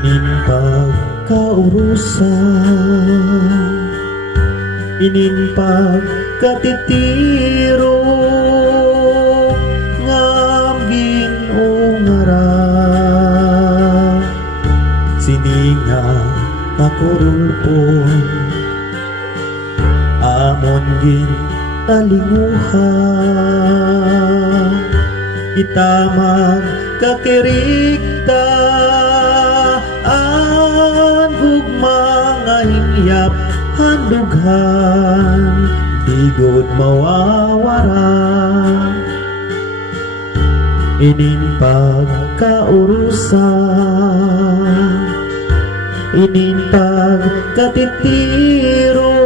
Ininpag kaurusan, ininpag katitiro, ngam ginungara, sininga kakurulpon, amon gin talinguhan, itamag kakirigta, an gugmang ahingyap handughan, digod mawawara, ininpag kaurusan, ininpag katitiro,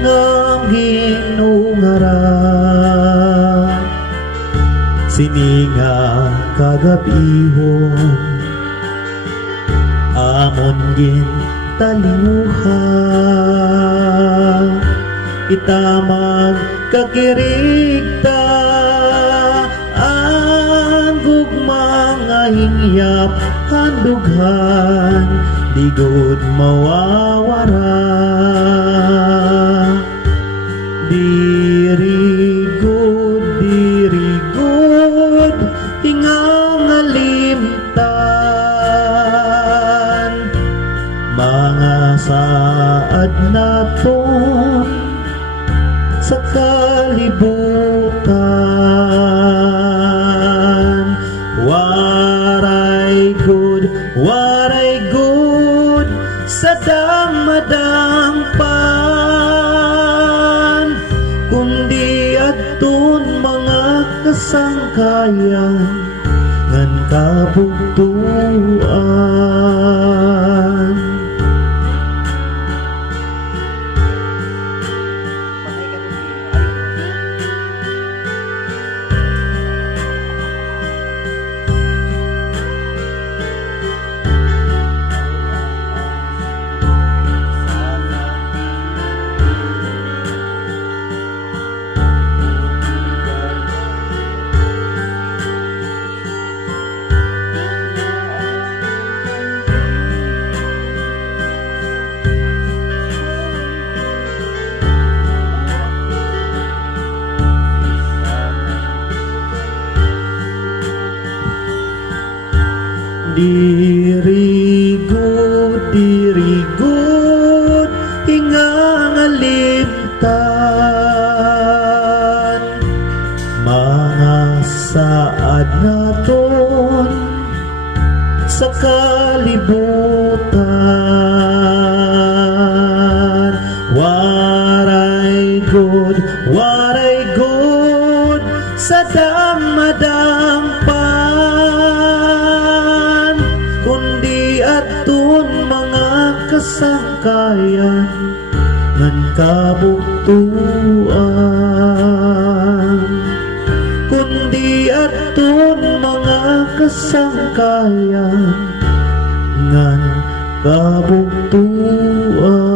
ngam ginungara, sininga kagabihon, amon gin talinguhan, itamag kakirigta, ang gugmang ahingyap handughan, digod mawawara, dirigod tingangalimtan, mga saad naton sa kalibutan, waray good sa dangmadangpan, kundi adton mga kasangkayan ngan kabugtuan. Dirigod hingangalimtan, mga saad naton sa kalibutan, waray good sa dangmadangpan, kundi atun mga kasangkayan ngan kabugtuan, kundi atun mga kasangkayan ngan kabugtuan.